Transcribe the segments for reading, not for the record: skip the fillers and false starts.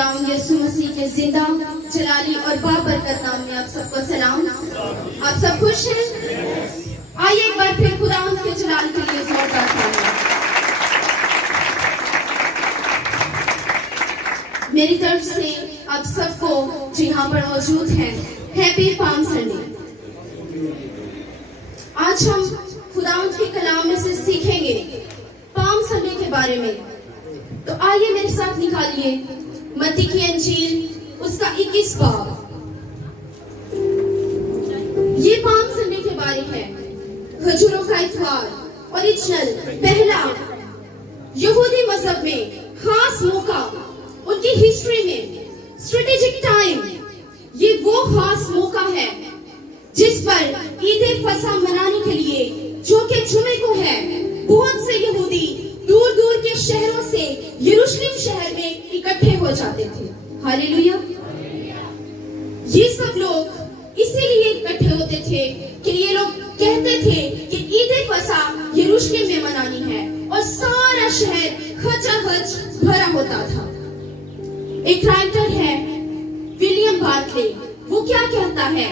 खुदावंद यीशु मसीह के जिंदा जलाली और बाबरकत नाम में आप सबको सलाम। आप सब खुश हैं? आइए एक बार फिर खुदावंद के जलाल के लिए जोरदार तालियां। मेरी तरफ से आप सबको जो यहाँ पर मौजूद हैं, हैप्पी पाम संडे। आज हम खुदावंद के कलाम में से सीखेंगे पाम संडे के बारे में। तो आइए मेरे साथ निकालिए मत्ती की अंजील उसका 21 बाब। ये पाम संडे के बारे है। खजूरों का इत्वार, ओरिजिनल, पहला यहूदी मजहब में खास मौका, उनकी हिस्ट्री में स्ट्रेटेजिक टाइम। ये वो खास मौका है जिस पर ईद फसह मनाने के लिए, जो कि जुमे को है, बहुत से यहूदी दूर दूर के शहरों से यरूशलेम शहर में इकट्ठे हो जाते थे। हालेलुया। ये सब लोग इसीलिए इकट्ठे होते थे कि ये लोग कहते थे कि ईद फसह यरूशलेम में मनानी है, और सारा शहर खचाखच भरा होता था। एक राइटर है विलियम बार्कले, वो क्या कहता है?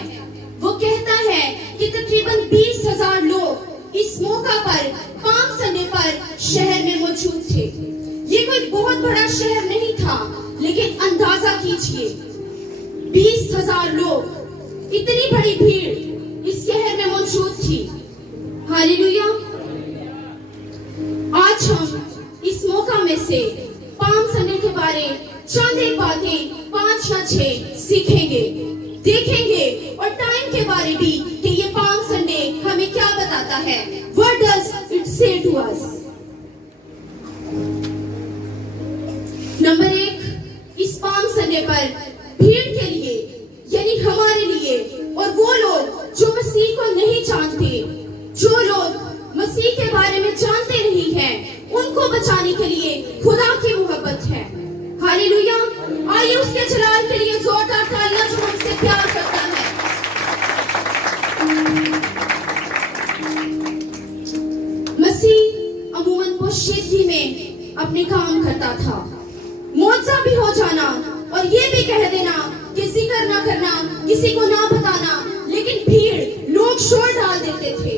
वो कहता है कि तकरीबन 20,000 लोग इस मौका पर पाम संडे पर शहर में मौजूद थे। ये कोई बहुत बड़ा शहर नहीं था, लेकिन अंदाजा कीजिए 20,000 लोग, इतनी बड़ी भीड़ इस शहर में मौजूद थी। हालेलुया। आज हम इस मौका में से पाम संडे के बारे चंद एक बातें 5 या 6 सीखेंगे, देखेंगे, और टाइम के बारे भी कि ये पाम संडे हमें क्या बताता है। What does it say to us? Number 1, इस पाम संडे पर भीड़ के लिए, यानी हमारे लिए, और वो लोग जो मसीह को नहीं जानते, जो लोग मसीह के बारे में जानते नहीं हैं, उनको बचाने के लिए खुदा की मोहब्बत है। हालेलुया। आइए उसके जलाल के लिए जोरदार तालियां, जो हमसे प्यार करता है। मसीह अमूमन पोशीदगी में अपने काम करता था। मौजज़ा भी हो जाना और ये भी कह देना कि जिक्र ना करना, किसी को ना बताना, लेकिन भीड़ लोग शोर डाल देते थे।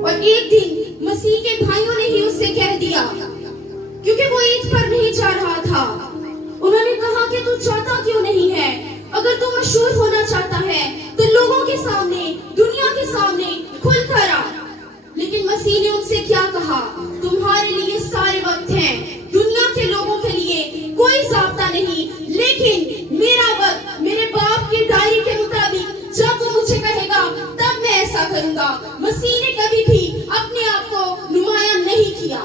और एक दिन मसीह के भाइयों ने ही उससे कह दिया, क्योंकि वो ईद पर नहीं जा रहा था। उन्होंने कहा कि तू चाहता क्यों नहीं है? अगर तू मशहूर होना चाहता है तो लोगों के सामने, दुनिया के सामने खुलकर आ। लेकिन मसीह ने उनसे क्या कहा? तुम्हारे लिए सारे वक्त हैं, दुनिया के लोगों के लिए कोई ज़ाब्ता नहीं, लेकिन मेरा वक्त मेरे बाप की डायरी के मुताबिक जब वो मुझे कहेगा तब मैं ऐसा करूंगा। मसीह ने कभी भी अपने आप को नुमायां नहीं किया,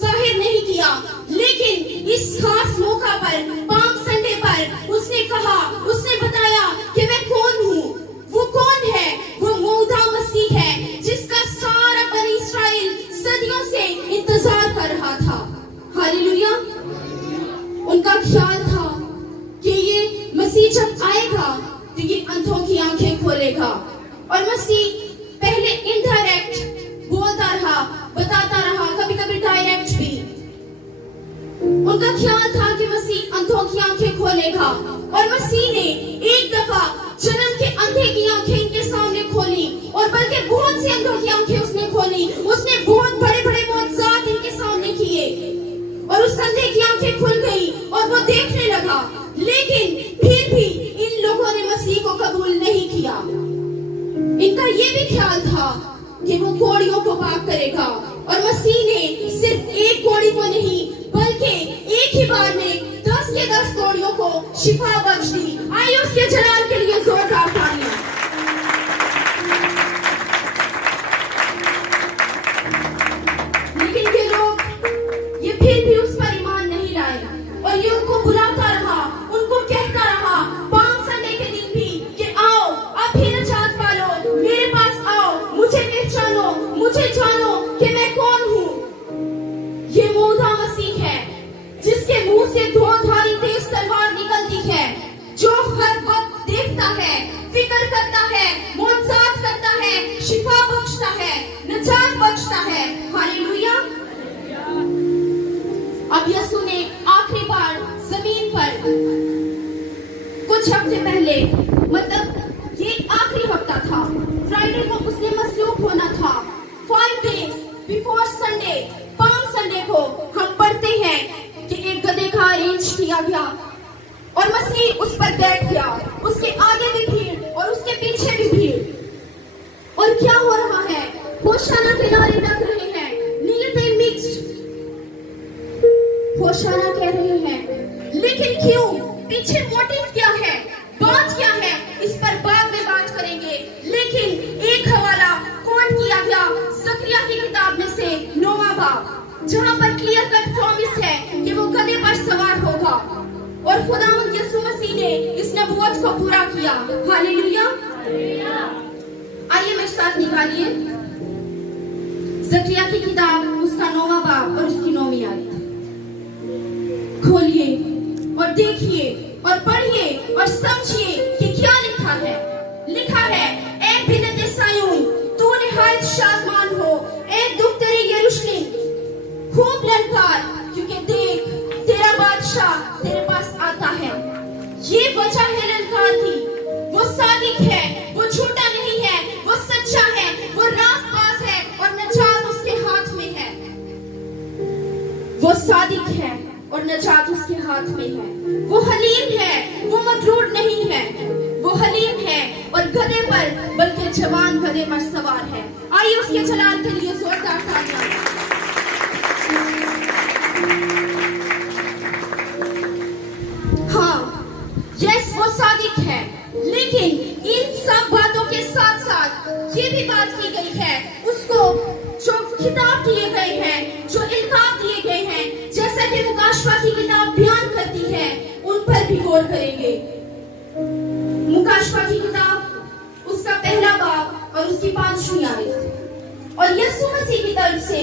जाहिर नहीं किया, लेकिन इस खास मौका पर, पाम संडे पर, उसने कहा, उसने बताया कि मैं कौन हूँ। वो कौन है? वो मौदा मसीह है, जिसका सारा बनी इस्राएल सदियों से इंतजार कर रहा था। हालेलुया। उनका ख्याल था कि ये मसीह जब आएगा तो ये अंधों की आंखें खोलेगा। और मसीह पहले इनडायरेक्ट बोलता रहा, बताता रहा, कभी कभी डायरेक्ट भी। उनका ख्याल था कि मसीह अंधों की आंखें खोलेगा, और मसीह ने एक दफा जन्म के अंधे की आंखें इनके सामने खोली, और बल्कि बहुत सी अंधों की आंखें उसने खोली। उसने बहुत बड़े बड़े मौजज़ात इनके सामने किए, और उस अंधे की आंखें खुल गई और वो देखने लगा। लेकिन फिर भी इन लोगों ने मसीह को कबूल नहीं किया। इनका ये भी ख्याल था कि वो कोड़ियों को पाक करेगा, और मसीह ने सिर्फ एक कोड़ी को नहीं, बल्कि एक ही बार में 10 के 10 कोड़ियों को शिफा बख्श दी। आइए उसके जलाल के लिए जोरदार तालियां। लेकिन ये लोग, ये फिर भी उस पर ईमान नहीं लाए, और ये उनको बुलाता रहा, उनको कहता रहा पाम संडे के दिन भी कि आओ, अब भी निजात पालो, मेरे पास आओ, मुझे पहचानो, मुझे जानो कि मैं कौन हूँ। ये मौदा मसीह है, जिसके मुंह से धुआंधारी तेज तलवार निकलती है, जो हर वक्त देखता है, फिक्र करता है, मौजज़ात करता है, शिफा बख्शता है, निजात बख्शता है। हालेलुया। अब यीशु ने आखिरी बार जमीन पर बिफोर संडे, पाम संडे को हम पढ़ते हैं कि एक गधे का अरेंज किया गया और मसीह उस पर बैठ गया, उसके आगे भी भीड़ और उसके पीछे भी भीड़। और क्या हो रहा है? होशाना के नारे लग रहे हैं, नीले मिक्स्ड होशाना कह रहे हैं, लेकिन क्यों? पीछे मोटिव क्या है? बात क्या है? इस पर बाद में बात करेंगे। लेकिन एक हवाला कौन किया गया? ज़करिया की किताब में से 9वां बाब, जहां पर क्लियर कट प्रॉमिस है कि वो गधे पर सवार होगा और खुदावंद यीशु मसीह ने इस नबूवत को पूरा किया। हालेलुया। आइए मेरे साथ निकालिए ज़करिया की किताब, उसका 9वां बाब और उसकी 9वीं आयत खोलिए और देखिए और पढ़िए और समझिए कि क्या लिखा है। लिखा है, ए बिन्नते सायून, तू निहायत शादमान हो, ए दुख तेरे यरूशलेम, खूब ललकार, क्योंकि देख तेरा बादशाह तेरे पास आता है। ये वजह है ललकार की। वो सादिक है, वो झूठा नहीं है, वो सच्चा है, वो रास्तबाज है और नजात उसके हाथ में है। वो सादिक है और नजात उसके हाथ में है। वो हलीम है, वो मगरूर नहीं है, वो हलीम है और गधे पर, बल्कि जवान गधे पर सवार है। आइए उसके जलाल के लिए जोरदार तालियां। हाँ, यस, वो सादिक है, लेकिन इन सब बातों के साथ साथ ये भी बात की गई है, उसको जो खिताब दिए गए हैं, जो इल्काब दिए गए हैं, जैसा कि मुकाशवा की किताब बयान करती है, उन पर भी गौर करेंगे। मुकाशवा की किताब, उसका पहला बाब और उसकी 5वीं आयत। और यीशु मसीह की तरफ से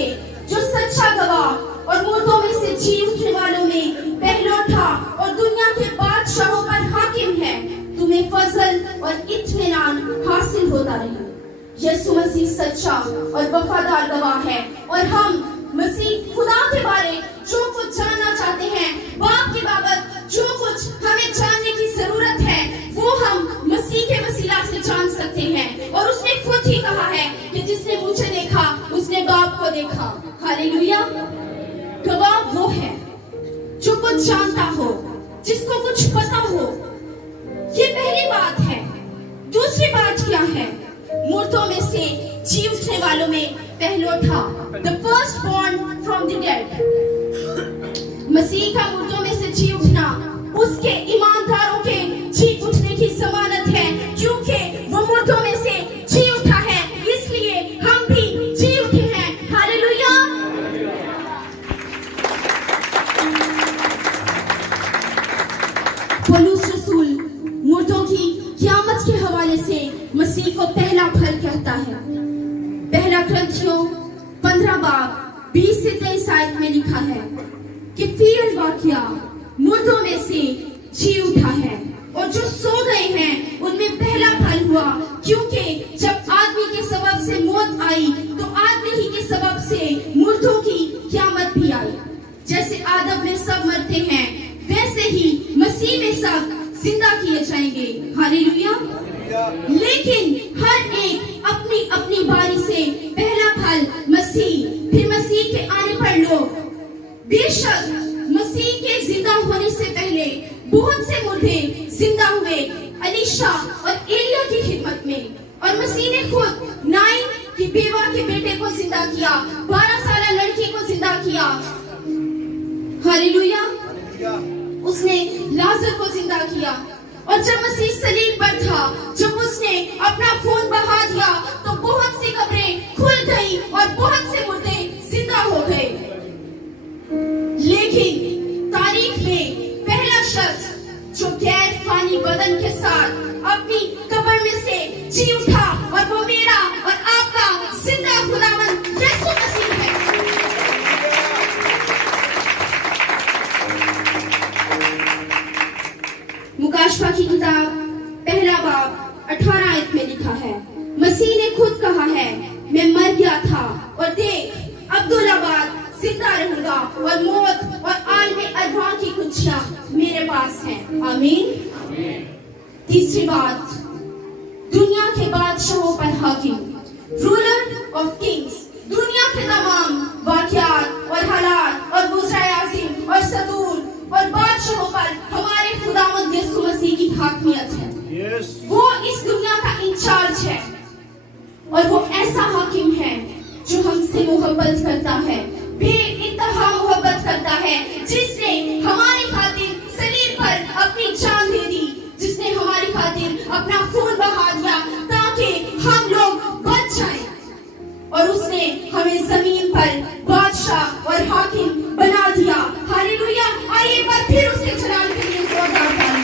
जो सच्चा गवाह और मुर्दों में से जी उठने वालों में पहलौठा और दुनिया के बादशाहों पर हाकिम है, तुम्हें फजल और इत्मीनान हासिल होता रहे। यीशु मसीह सच्चा और वफादार गवाह है और हम मसीह खुदा के बारे जो कुछ जानना चाहते हैं, बाप के बाबत जो कुछ हमें जानने की जरूरत है, वो हम मसीह के वसीला से जान सकते हैं। और उसने खुद ही कहा है कि जिसने मुझे देखा उसने बाप को देखा। हालेलुया। गवाह वो है जो कुछ जानता हो, जिसको कुछ पता हो। ये पहली बात है। दूसरी बात क्या है? मुर्दों में से जी उठने वालों में पहलौठा, the firstborn from the dead। मसीह का मुर्दों में से जी उठना उसके ईमानदारों के जी उठने की जमानत है, क्योंकि वो मुर्दों में से जी उठा है, इसलिए हम भी जी उठे हैं। हालेलुया। पौलुस रसूल मुर्दों की क़यामत के हवाले से मसीह को पहला फल कहता है। पहला ग्रंथियों 15 बाब 20 से 23 आयत में लिखा है कि फिर वाकया मुर्दों में से जी उठा है और जो सो गए हैं उनमें पहला फल हुआ, क्योंकि जब आदमी के सबब से मौत आई तो आदमी ही के सबब से मुर्दों की क़यामत भी आई। जैसे आदम में सब मरते हैं, वैसे ही मसीह में सब जिंदा किए जाएंगे। हालेलुया। लेकिन हर एक अपनी अपनी बारी से पहला फल मसीह, फिर मसीह के आने पर लोग। बेशक मसीह के जिंदा होने से पहले बहुत से मुर्दे जिंदा हुए अलीशा और एलिया की खिदमत में, और मसीह ने खुद नाइन की बेवा के बेटे को जिंदा किया, 12 साल लड़की को जिंदा किया। हालेलुया। उसने लाजर को जिंदा किया। और जब मसीह सलीब पर था, जब उसने अपना खून बहा दिया, तो बहुत सी कब्रें खुल गई और बहुत से मुर्दे जिंदा हो गए। लेकिन तारीख में पहला शख्स जो गैर फानी बदन के साथ अपनी कब्र में से जी उठा, और वो मेरा और आपका जिंदा खुदावंद यीशु मसीह है। मुकाशवा की किताब पहला बाब 18 आयत में लिखा है, मसीह ने खुद कहा है, मैं मर गया था और देख अब्दुल्लाबाद जिंदा रहूंगा, और मौत और आलमे अरवाह की कुंजियां मेरे पास हैं। आमीन। तीसरी बात, दुनिया के बादशाहों पर हाकिम, रूलर ऑफ किंग्स, दुनिया के तमाम वाक़यात और हालात और गुज़राए आज़ीम और सतूर और बादशाहों पर हमारे खुदावंद यीशु मसीह की हाकमियत है। वो इस दुनिया का इंचार्ज है और वो ऐसा हाकिम है जो हमसे मोहब्बत करता है, बेइंतहा मोहब्बत करता है, जिसने हमारी खातिर सलीब पर अपनी जान दे दी, जिसने हमारी खातिर अपना खून बहा दिया ताकि हम लोग बच जाएं, और उसने हमें जमीन पर बादशाह और हाकिम बना दिया। हालेलुया। आइए एक बार फिर उसके जलाल के लिए जोरदार ताली।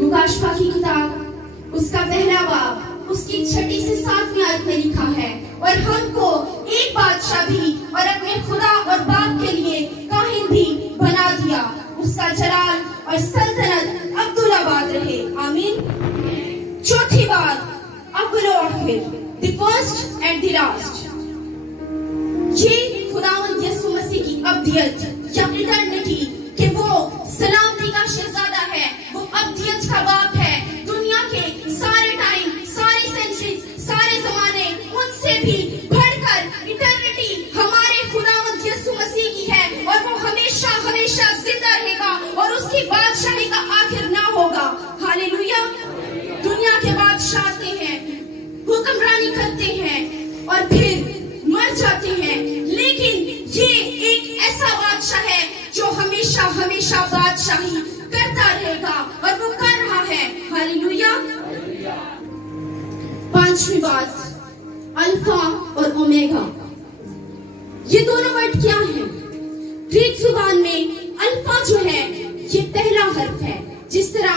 मुकाशफा की किताब उसका पहला बाब उसकी 6 से 7 आयत में लिखा है, और हमको एक बादशाह भी और अपने खुदा और बाप के लिए काहिन भी बना दिया। उसका जलाल और सल्तनत अब्दुल्लाबाद रहे। आमीन। चौथी बात, अव्वल और आखिर, the first and the last. ये खुदावंद यीशु मसीह की अब्दियत या इटर्निटी कि वो सलामती का शहजादा है, वो अब्दियत का बाप है। दुनिया के सारे टाइम, सारी सेंचुरीज, सारे जमाने, उनसे भी बढ़कर इटर्निटी हमारे खुदावंद यीशु मसीह की है, और वो हमेशा हमेशा जिंदा रहेगा और उसकी बादशाही का आखिर ना होगा। हालेलुया। दुनिया के बादशाह आते हैं, हुक्मरानी करते हैं और फिर मर जाते हैं, लेकिन ये एक ऐसा बादशाह है जो हमेशा हमेशा बादशाही करता रहेगा और वो कर रहा है। हालेलुया। पांचवी बात, अल्फा और ओमेगा। ये दोनों वर्ड क्या हैं? ग्रीक जुबान में अल्फा जो है ये पहला हर्फ है, जिस तरह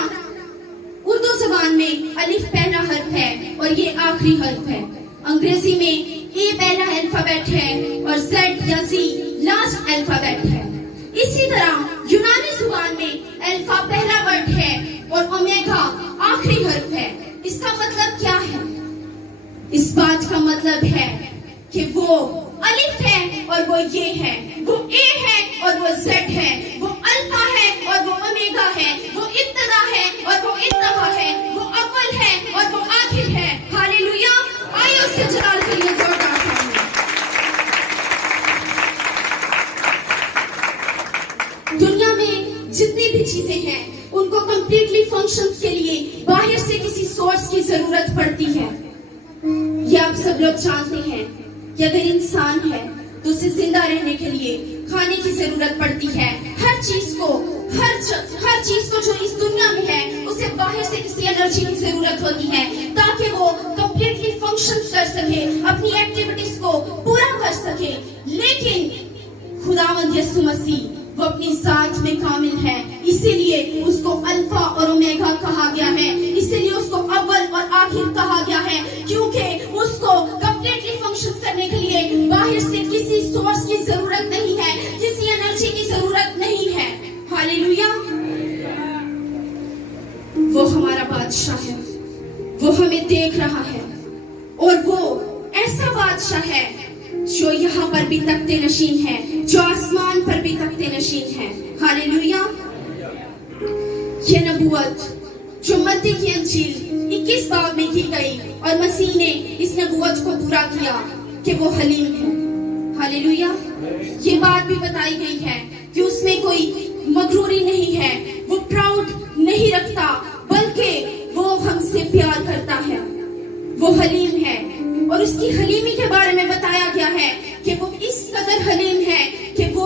उर्दू जुबान में अलिफ पहला हर्फ है और ये आखिरी हर्फ है। अंग्रेजी में ए पहला अल्फाबेट है और जेड या सी लास्ट अल्फाबेट है। इसी तरह यूनानी जुबान में अल्फा पहला वर्ड है और ओमेगा आखिरी हर्फ है। इसका मतलब क्या है? इस बात का मतलब है कि वो अलिफ है और वो ये है, वो ए है और वो जेड है, वो अल्फा है और वो ओमेगा है, वो इब्तिदा है और वो इंतहा है, वो अव्वल है और वो आखिर है। हालेलुया। आइए उसके जलाल के लिए जोरदार ताली। दुनिया में जितनी भी चीजें हैं उनको कंप्लीटली फंक्शंस के लिए बाहर से किसी सोर्स की जरूरत पड़ती है। ये आप सब लोग जानते हैं कि अगर इंसान है तो उसे जिंदा रहने के लिए खाने की जरूरत पड़ती है। हर चीज को जो इस दुनिया में है उसे बाहर से किसी एनर्जी की जरूरत होती है ताकि वो कंप्लीटली फंक्शंस कर सके, अपनी एक्टिविटीज को पूरा कर सके। लेकिन खुदावंद यीशु मसीह वो अपनी जात में कामिल है, इसीलिए उसको अल्फा और ओमेगा कहा गया है, इसीलिए उसको अव्वल और आखिर कहा गया है, क्योंकि उसको कंप्लीटली फंक्शंस करने के लिए बाहर से किसी सोर्स की जरूरत नहीं है, किसी एनर्जी की जरूरत नहीं है। हालेलुया। वो हमारा बादशाह है, वो हमें देख रहा है, और वो ऐसा बादशाह है जो यहाँ पर भी तख्ते नशीन है, जो आसमान पर भी तख्ते नशीन है। हालेलुया। ये नबूवत जो मत्ती की अंजील 21 बाब में की गई और मसीह ने इस नबूवत को पूरा किया कि वो हलीम है। हालेलुया। ये बात भी बताई गई है कि उसमें कोई मगरूरी नहीं है, वो प्राउड नहीं रखता, बल्कि वो हमसे प्यार करता है, वो हलीम है। और उसकी हलीमी के बारे में बताया गया है कि वो इस कदर हलीम है कि वो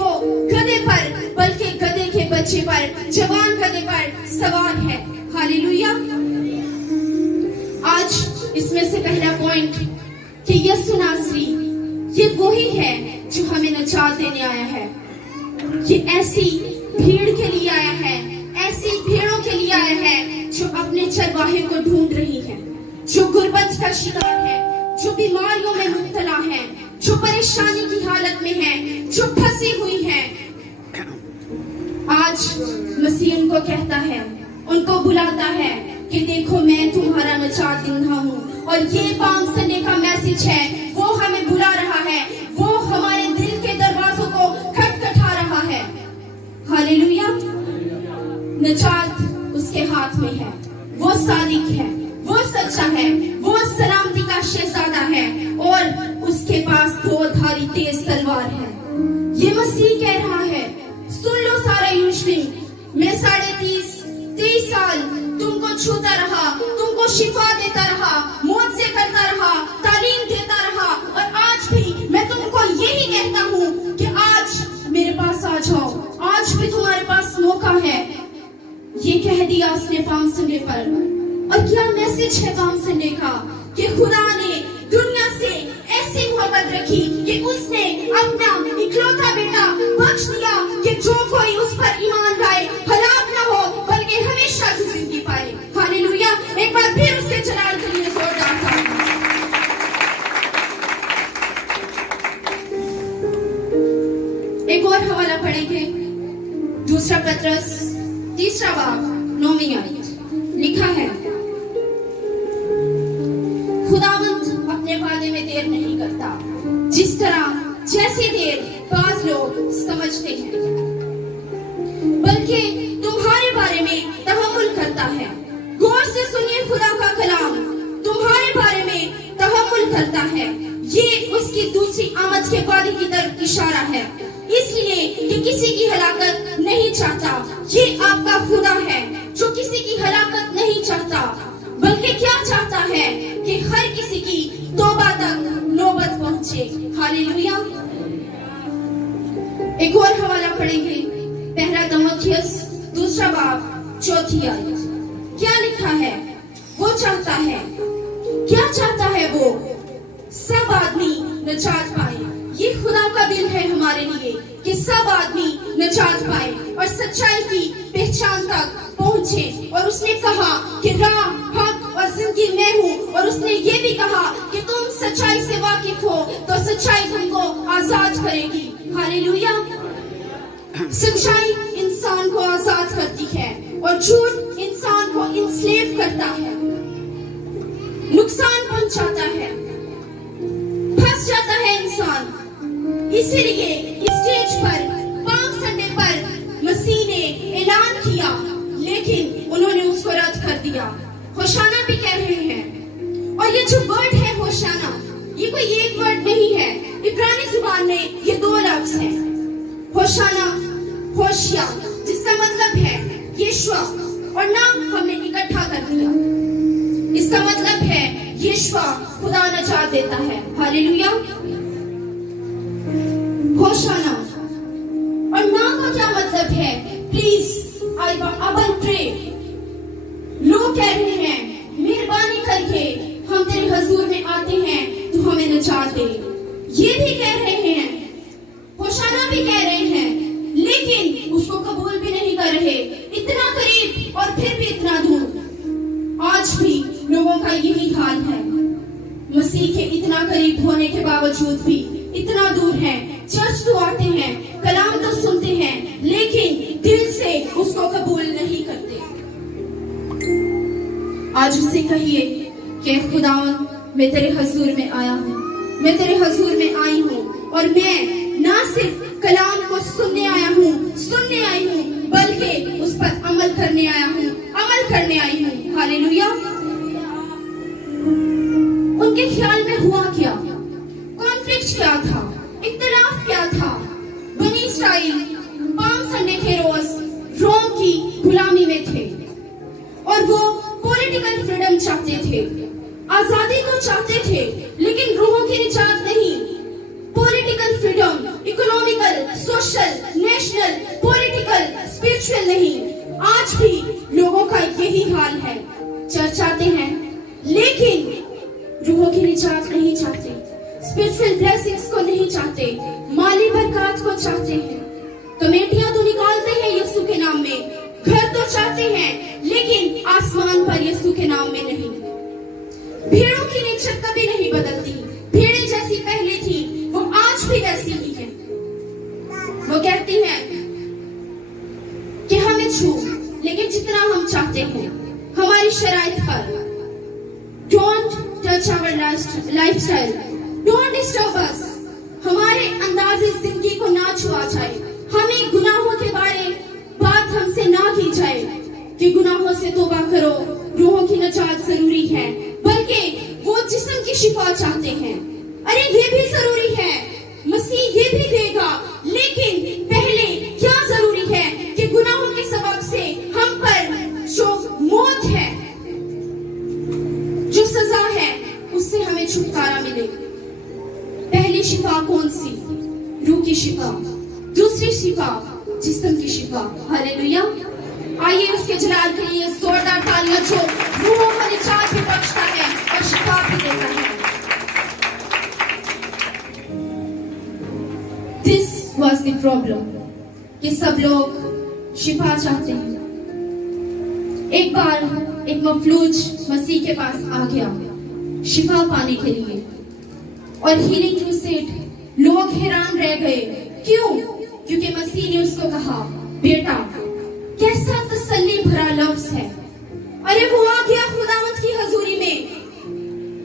गधे पर, बल्कि गधे के बच्चे पर, जवान गधे पर सवार है। हालेलुया। आज इसमें से पहला पॉइंट कि यीशु नासरी ये वही है जो हमें निजात देने आया है। ये ऐसी भीड़ के लिए आया है, ऐसी भेड़ों के लिए आया है जो अपने चरवाहे को ढूंढ रही है, जो गुर्बत का शिकार है, जो बीमारियों में मुब्तला है, जो परेशानी की हालत में है, जो फंसी हुई है। आज मसीह उनको कहता है, उनको बुलाता है कि देखो मैं तुम्हारा निजात देना हूँ। और ये पाम संडे का मैसेज है, वो हमें बुला रहा है, वो हमारे दिल के दरवाजों को खटखटा रहा है। हालेलुया। निजात उसके हाथ में है, वो सादिक है, वो बच्चा है, वो सलामती का शहजादा है और उसके पास 2 धारी तेज तलवार है। ये मसीह कह रहा है, सुन लो सारा यरूशलेम, मैं 23 साल तुमको छूता रहा, तुमको शिफा देता रहा, मौत से करता रहा, तालीम देता रहा, और आज भी मैं तुमको यही कहता हूँ कि आज मेरे पास आ जाओ, आज भी तुम्हारे पास मौका है। ये कह दिया उसने पाम संडे पर। और क्या मैसेज है पाम संडे का कि खुदा ने दुनिया से ऐसी मोहब्बत रखी कि उसने अपना इकलौता बेटा बख्श दिया कि जो कोई उस पर ईमान लाए हलाक ना हो बल्कि हमेशा की जिंदगी पाए। हालेलुया। एक बार फिर उसके जलाल के लिए जोरदार ताली। एक और हवाला पढ़ेंगे, 2 पतरस 3 बाब 9वीं आयत। लिखा है, खुदावंद अपने वादे में देर नहीं करता, जिस तरह जैसी देर बाज लोग समझते हैं, बल्कि तुम्हारे बारे में तहम्मुल करता है। गौर से सुनिए खुदा का कलाम, तुम्हारे बारे में तहम्मुल करता है। ये उसकी दूसरी आमद के वादे की तरफ इशारा है, इसलिए कि किसी की हलाकत नहीं चाहता। ये आपका खुदा है जो किसी की हलाकत नहीं चाहता, बल्कि क्या चाहता है कि हर किसी की तौबा तक नौबत पहुंचे। हालेलुया। एक और हवाला पढ़ेंगे, 1 तीमुथियुस 2 बाब 4 आयत। क्या लिखा है? वो चाहता है, क्या चाहता है वो? सब आदमी निजात पाए। ये खुदा का दिल है हमारे लिए कि सब आदमी निजात पाए और सच्चाई की पहचान तक पहुंचे। और उसने कहा कि राह, हक और जिंदगी मैं हूँ, और उसने ये भी कहा कि तुम सच्चाई से वाकिफ हो तो सच्चाई तुमको आजाद करेगी। हालेलुया। सच्चाई इंसान को आजाद करती है और झूठ इंसान को इंस्लेव करता है, नुकसान पहुंचाता है, फंस जाता है इंसान। इसीलिए स्टेज पर पाम संडे पर मसीह ने ऐलान किया, लेकिन उन्होंने उसको रद्द कर दिया। होशाना भी कह रहे हैं, और ये जो वर्ड है होशाना, ये कोई एक वर्ड नहीं है, इब्रानी जुबान में ये 2 लफ्ज हैं, होशाना, होशिया, जिसका मतलब है यीशुआ, और नाम हमने इकट्ठा कर दिया। इसका मतलब है यीशुआ खुदा नजात देता है। हालेलुया। होशाना, और नाम का क्या मतलब है? प्लीज आई अबल प्रे। लोग कह रहे हैं, मेहरबानी करके हम तेरे हजूर में आते हैं, तू हमें नजात दे। ये भी कह रहे हैं, होशाना भी कह रहे हैं, लेकिन उसको कबूल भी नहीं कर रहे। इतना करीब और फिर भी इतना दूर। आज भी लोगों का यही हाल है, मसीह के इतना करीब होने के बावजूद भी इतना दूर है। चर्च तो आते हैं, कलाम तो सुनते हैं, लेकिन दिल से उसको कबूल नहीं करते। आज उससे कहिए कि खुदावन, मैं तेरे हजूर में आया हूँ, मैं तेरे हजूर में आई हूँ, और मैं ना सिर्फ कलाम को सुनने आई हूँ, बल्कि उस पर अमल करने आई हूँ। हालेलुया। उनके ख्याल में हुआ क्या? कॉन्फ्लिक्ट क्या था? इख्तिलाफ क्या था? बनी इस्राइल पाम संडे के रोज रोम की गुलामी में थे, और वो पॉलिटिकल फ्रीडम चाहते थे, आजादी को चाहते थे, लेकिन रूहों की निजात नहीं। Political freedom, economical, social, national, political, spiritual नहीं। आज भी लोगों का यही हाल है। चर्च आते हैं, लेकिन रूहों की निजात नहीं चाहते, स्पिरिचुअल ब्लेसिंग्स को नहीं चाहते, माली बरकत को चाहते हैं। कमेटियां तो निकालते हैं यीशु के नाम में, घर तो चाहते हैं, लेकिन आसमान पर यीशु के नाम में नहीं। भेड़ों की नेचर कभी नहीं बदलती। भेड़ें जैसी पहले थी, वो आज भी वैसी ही है। वो कहती हैं कि हमें छू, लेकिन जितना हम चाहते हैं, हमारी शराइत पर। Don't touch our lifestyle, don't disturb us. हमारे अंदाज़े जिंदगी को ना छुआ जाए, हमें गुनाहों के बात हमसे ना की जाए कि गुनाहों से तौबा करो, रूहों की निजात जरूरी है, बल्कि वो जिस्म की शिफा चाहते हैं। अरे ये भी जरूरी है, मसीह ये भी देगा, लेकिन पहले क्या जरूरी है कि गुनाहों के सबब से हम पर जो मौत है, जो सजा है, उससे हमें छुटकारा मिले। पहली शिफा कौन सी? रूह की शिफा। दूसरी शिफा जिस्म की शिफा। हालेलुया। आइए उसके जलाल के लिए जोरदार तालियां, जो रूहों को निजात भी बख्शता है और शिफा भी देता है। This was the problem कि सब लोग शिफा चाहते हैं। एक बार एक मफलूज मसीह के पास आ गया शिफा पाने के लिए, और हीलिंग क्रूसेड लोग हैरान रह गए। क्यों? क्योंकि मसीह ने उसको कहा, बेटा कैसा तसल्ली भरा लफ्ज है। अरे वो आ गया खुदावंद की हजूरी में,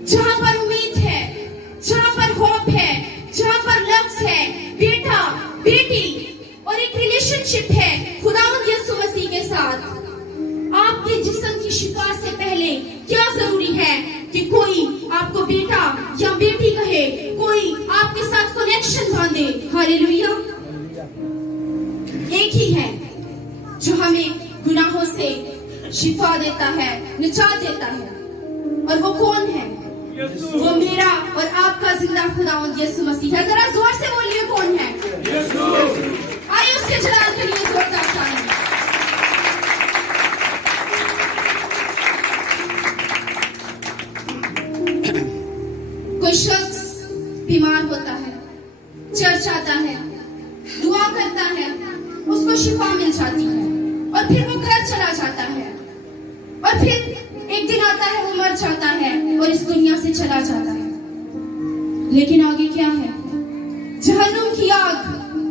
जहां पर उम्मीद है, जहां पर होप है, जहां पर लफ्ज है, बेटा बेटी, और एक रिलेशनशिप है खुदावंद यीशु मसीह के साथ। आपके जिस्म की शिफा से पहले क्या जरूरी है कि कोई आपको बेटा या बेटी कहे, कोई आपके साथ कनेक्शन बांधे। हालेलुया। एक ही है जो हमें गुनाहों से शिफा देता है, निजात देता है, और वो कौन है? वो मेरा और आपका जिंदा खुदावंद यीशु मसीह है। जरा जोर से बोलिए, कौन है? आइए उसके जलाल के लिए जोरदार तालियां। कोई शख्स बीमार होता है, चर्च आता है, दुआ करता है, उसको शिफा मिल जाती है, और फिर वो घर चला जाता है, और फिर एक दिन आता है वो मर जाता है और इस दुनिया से चला जाता है। लेकिन आगे क्या है? जहन्नुम की आग।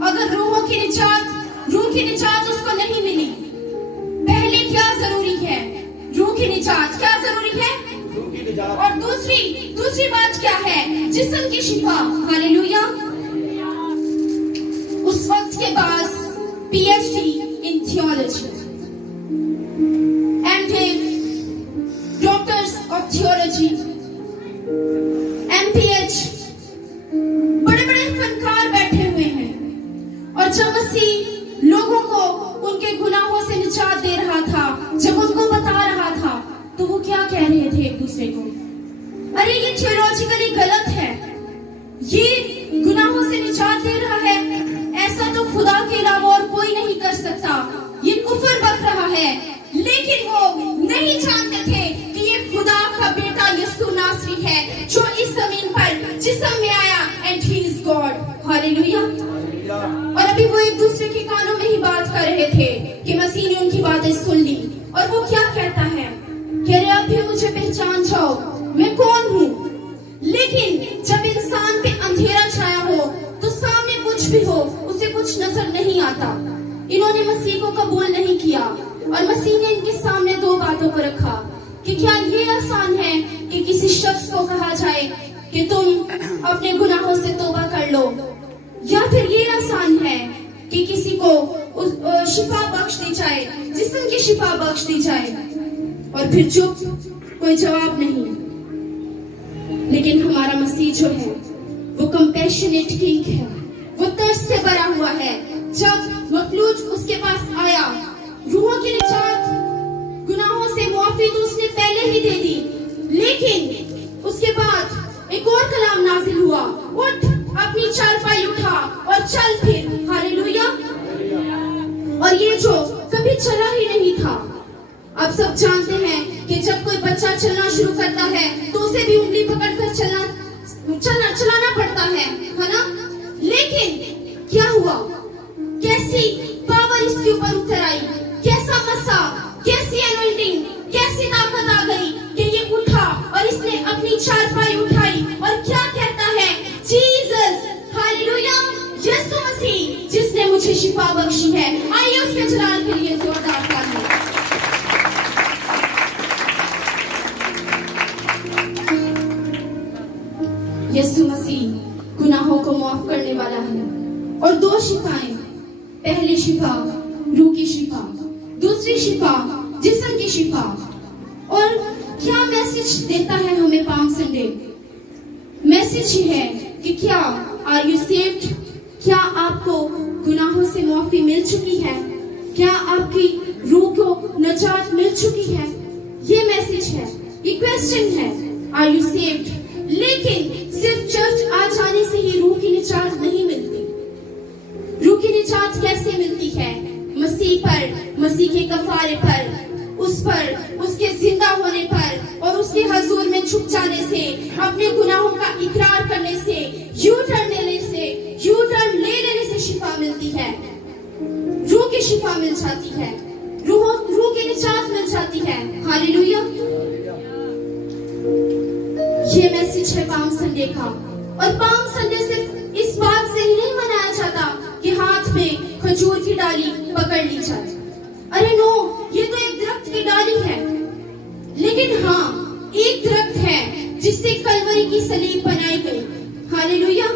अगर रूहों की निजात, रूह की निजात उसको नहीं मिली, पहले क्या जरूरी है? रूह की निजात। क्या जरूरी है? और दूसरी बात क्या है? जिस्म की शिफा। हालेलुया। उस वक्त के पास PhD in theology, MDiv, doctors of theology, MPH, बड़े बड़े फनकार बैठे हुए हैं। और जब मसीह लोगों को उनके गुनाहों से निजात दे रहा था, जब उनको बता रहा था, तो वो क्या कह रहे थे एक दूसरे को? अरे ये थियोलॉजिकली गलत है, ये गुनाहों से निजात दे रहा है, ऐसा तो खुदा के अलावा और कोई नहीं कर सकता, ये कुफर बक रहा है। लेकिन वो नहीं जानते थे कि ये खुदा का बेटा यीशु नासरी है, जो इस जमीन पर जिस्म में आया, and he is God. Hallelujah. और अभी वो एक दूसरे के कानों में ही बात कर रहे थे कि मसीह ने उनकी बातें सुन ली, और वो क्या कहता है कि अरे अब भी मुझे पहचान जाओ, मैं कौन हूँ। लेकिन जब इंसान पे अंधेरा छाया हो, तो सामने कुछ भी हो, उसे कुछ नजर नहीं आता। इन्होंने मसीह को कबूल नहीं किया, और मसीह ने इनके सामने दो बातों को रखा कि क्या ये आसान है कि किसी शख्स को कहा जाए कि तुम अपने गुनाहों से तौबा कर लो, या फिर ये आसान है कि किसी को शिफा बख्श दी जाए, जिस्म की शिफा बख्श दी जाए, और फिर चुप, कोई जवाब नहीं। लेकिन हमारा मसीह जो है वो कंपैशनेट किंग है, वो तरस से भरा हुआ है। जब मफलूज उसके पास आया, रूहों की निजात, गुनाहों से मुआफी तो उसने पहले ही दे दी, लेकिन उसके बाद एक और कलाम नाजिल हुआ, उठ, अपनी चारपाई उठा और चल फिर। हालेलुया। और ये जो कभी चला ही नहीं था। अब सब जानते हैं कि जब कोई बच्चा चलना शुरू करता है तो उसे भी उंगली पकड़कर चलाना पड़ता है ना? लेकिन क्या हुआ? कैसी पावर इसके ऊपर उतर आई, कैसा मसा, कैसी एनोइंटिंग, कैसी ताकत आ गई कि ये उठा और इसने अपनी चारपाई उठाई, और क्या कहता है? जीसस, हालेलुया, यीशु मसीह जिसने मुझे शिफा बख्शी है। आइए उसके जलाल के लिए जोरदार तालियां। यीशु मसीह गुनाहों को माफ करने वाला है। और दो शिफाएं, पहली शिफा रूह की शिफा, दूसरी शिफा जिस्म की शिफा। और क्या मैसेज देता है हमें पाम संडे? मैसेज ये है कि क्या आर यू सेव्ड? क्या आपको गुनाहों से माफी मिल चुकी है? क्या आपकी रूह को निजात मिल चुकी है? ये मैसेज है, ये क्वेश्चन है, आर यू सेव्ड? लेकिन सिर्फ चर्च आ जाने से ही रूह की निजात नहीं मिलती। रूह की निजात कैसे मिलती है? मसीह पर, मसीह के कफारे पर, उस पर, उसके जिंदा होने पर और उसके हजूर में छुप जाने से, अपने गुनाहों का इकरार करने से, यू टर्न ले लेने से शिफा मिलती है। रूह की शिफा मिल जाती है, रूह की निजात मिल जाती है। हालेलुया। ये मैसेज है पाम संडे का। और पाम संडे सिर्फ इस बात से ही नहीं मनाया जाता कि हाथ में खजूर की डाली पकड़ ली जाए। अरे नो, ये तो एक दरख्त की डाली है। लेकिन हाँ, एक दरख्त है जिससे कलवरी की सलीब बनाई गई। हालेलुया।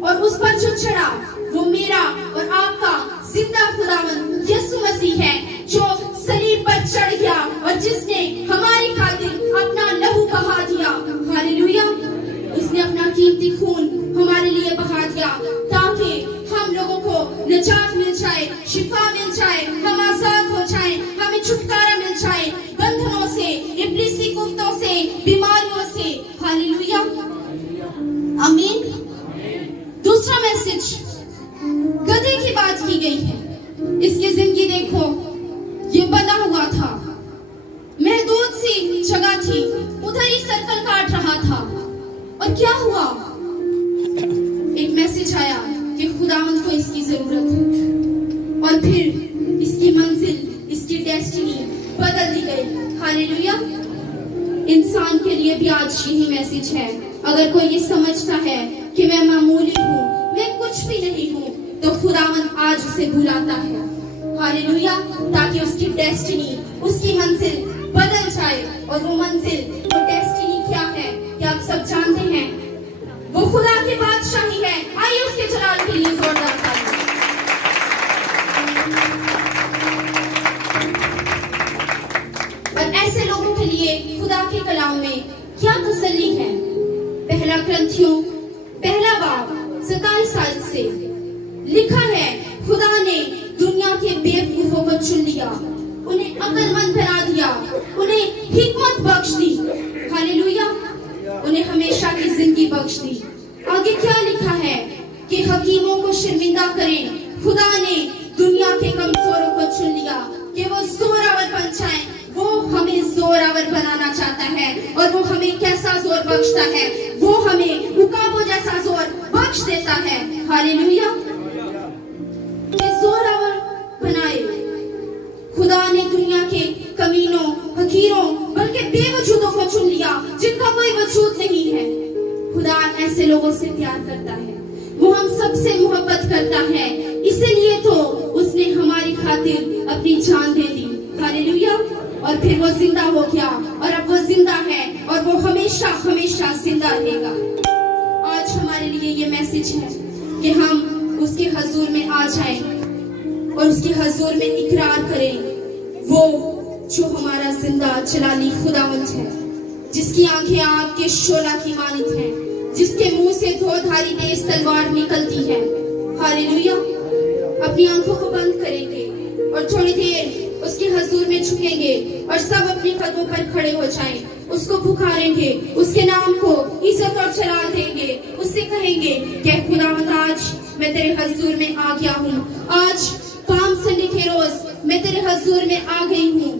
और उस पर जो चढ़ा वो मेरा और आपका जिंदा खुदावंद यीशु मसीह है, जो सलीब पर चढ़ गया और जिसने हमारी खातिर अपना लहू बहा दिया। हालेलुया। उसने अपना कीमती खून हमारे लिए बहा दिया ताकि हम लोगों को निजात मिल जाए, शिफा मिल जाए, हम आजाद हो जाए, हमें छुटकारा मिल जाए बंधनों से, इब्लीसी कुफ्तों से, बीमारियों से। हालेलुया। आमीन। दूसरा मैसेज गधे की बात की गई है। इसकी जिंदगी देखो, ये बंधा हुआ था, महदूद सी जगह थी, उधर ही सर्कल काट रहा था। और क्या हुआ? एक मैसेज आया कि खुदावंद को इसकी जरूरत है और फिर इसकी मंजिल, इसकी डेस्टिनी बदल दी गई। हालेलुया। इंसान के लिए भी आज यही मैसेज है। अगर कोई ये समझता है कि मैं मामूली हूँ, मैं कुछ भी नहीं हूँ, तो खुदावंद आज उसे बुलाता है। हालेलुया। ताकि उसकी डेस्टिनी, उसकी मंजिल बदल जाए। और वो मंजिल, वो डेस्टिनी क्या है कि आप सब जानते हैं, वो खुदा की बादशाही है। आइए उसके जलाल के लिए जोरदार तालियां। और ऐसे लोगों के लिए खुदा के कलाम में क्या तसल्ली है? पहला ग्रंथियों पहला बाब 27 आयत से लिखा है, खुदा ने दुनिया के बेवकूफों को चुन लिया, उन्हें अक्लमंद बना दिया, उन्हें हिकमत बख्श दी। हालेलुया। उन्हें हमेशा की जिंदगी बख्श दी। आगे क्या लिखा है कि हकीमों को शर्मिंदा करें। खुदा ने दुनिया के कमजोरों को चुन लिया कि वो जोरावर बन जाएं। वो हमें जोरावर बनाना चाहता है। और वो हमें कैसा जोर बख्शता है? वो हमें उकाबों जैसा जोर बख्श देता है। हालेलुया। जोरावर बनाए। खुदा ने दुनिया के कमीनों, हकीरों, बल्कि बेवजूदों को चुन लिया जिनका कोई वजूद नहीं है। खुदा ऐसे लोगों से प्यार करता है, वो हम सबसे मोहब्बत करता है। इसलिए तो उसने हमारी खातिर अपनी जान दे दी। हालेलुया। और फिर वो जिंदा हो गया और अब वो जिंदा है और वो हमेशा हमेशा जिंदा रहेगा। आज हमारे लिए ये मैसेज है कि हम उसके हजूर में आ जाएं और उसके हजूर में इकरार करें, वो जो हमारा जिंदा जलाली खुदावंद है, जिसकी आंखें आग के शोला की मानित हैं, जिसके मुंह से धोधारी तेज तलवार निकलती है। हालेलुया। अपनी आंखों को बंद करेंगे और थोड़ी देर उसके हजूर में झुकेंगे और सब अपने कदमों पर खड़े हो जाएं, उसको पुकारेंगे, उसके नाम को इज्जत और जलाल देंगे, उससे कहेंगे कि खुदावंद आज मैं तेरे हजूर में आ गया हूँ, आज पाम संडे के रोज मैं तेरे हजूर में आ गई हूँ।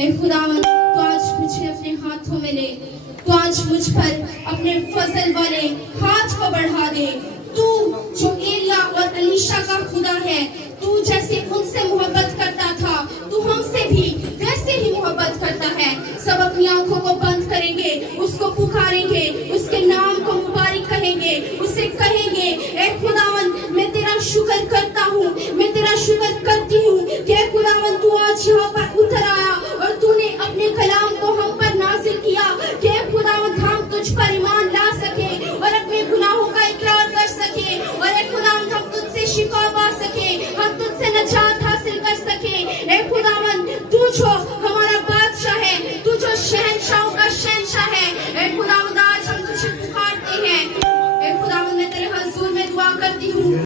ऐ खुदावंद, तो आज मुझे अपने हाथों में ले, तो आज मुझ पर अपने फजल वाले हाथ को बढ़ा दे। तू जो एलिया और अलीशा का खुदा है, तू जैसे उनसे मोहब्बत करता था, तू हमसे भी वैसे ही मोहब्बत करता है। सब अपनी आंखों को बंद करेंगे, उसको पुकारेंगे, उसके नाम को मुबारक कहेंगे, उसे कहेंगे, ऐ खुदावंद मैं तेरा शुक्र करता हूँ, मैं तेरा शुक्र करती हूँ कि ऐ खुदावंद तू आज यहाँ पर उतर आया और तूने अपने कलाम को हम पर नाजिल किया कि ऐ खुदावंद हम तुझ पर ईमान ला सके और अपने गुनाहों का इकरार कर सके और ऐ खुदावंद हम तुझसे शिफा पा सके, हम तुझसे निजात हासिल कर सके। ऐ खुदावंद